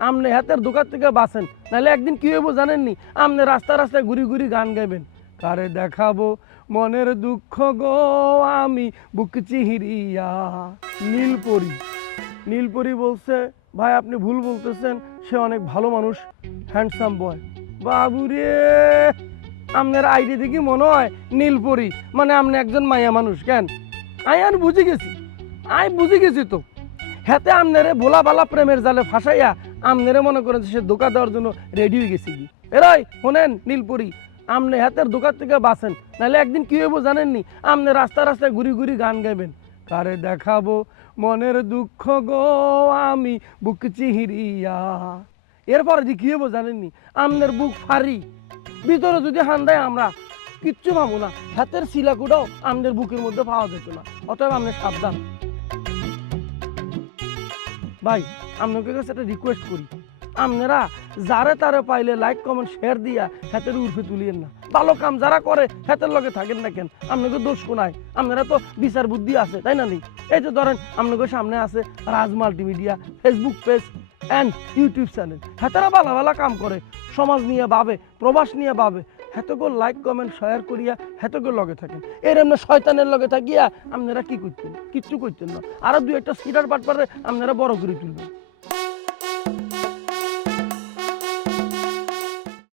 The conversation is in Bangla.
আপনি হাতের দোকান থেকে বাঁচেন, নাহলে একদিন কি হইব জানেননি? আপনি রাস্তায় রাস্তায় ঘুরি ঘুরি গান গাইবেন, কারে দেখাবো মনের দুঃখ গো আমি বুক চিহিরিয়া। নীলপরি, নীলপরি বলছে ভাই আপনি ভুল বলতেছেন, সে অনেক ভালো মানুষ, হ্যান্ডসাম বয়। বাবুরে, আপনার আইডি দেখি মনে হয় নীলপরি মানে আপনি একজন মাইয়া মানুষ। কেন আর বুঝে গেছি, বুঝে গেছি তো। হাতে আমনেরে ভোলা ভালা প্রেমের জালে ফাঁসাইয়া আমনেরে মনে করেন সে ধোকা দেওয়ার জন্য রেডি হয়ে গেছি কি। এরাই শোনেন নীলপরি, আপনি হাতের দোকান থেকে বাঁচেন, নাহলে একদিন কি হইব জানেননি? আপনি রাস্তায় রাস্তায় ঘুরি ঘুরি গান গাইবেন, কারে দেখাবো মনের দুঃখ গো আমি বুক চিহিরিয়া। এরপরে যে কি হইব জানেননি? আমনের বুক ফারি, ভিতরে যদি হান্দায় আমরা কিচ্ছু পাবো না, হাতের শিলাকুটাও আমাদের বুকের মধ্যে পাওয়া যেত না। অতএব আপনি সাবধান। ভাই আপনাদের কাছে একটা রিকোয়েস্ট করি, আপনারা যারে তারে পাইলে লাইক কমেন্ট শেয়ার দিয়া হাতের উর্ফে তুলিয়েন না। ভালো কাম যারা করে হাতের লগে থাকেন না কেন? আপনাকে দোষ কোনায়, আপনারা তো বিচার বুদ্ধি আছে তাই না? নেই? এই যে ধরেন আপনাদের সামনে আছে Raj multimedia Facebook page and YouTube channel, হাতেরা ভালো ভালো কাম করে, সমাজ নিয়ে ভাবে, প্রবাস নিয়ে ভাবে, হেতগো লাইক কমেন্ট শেয়ার করিয়া হেতগো লগে থাকেন। এর এমনি শয়তানের লগে থাকিয়া আপনারা কি করতেন? কিচ্ছু করতেন না। আরো দুই একটা সিটার পাট পারে আপনারা বড় করে তুলবেন।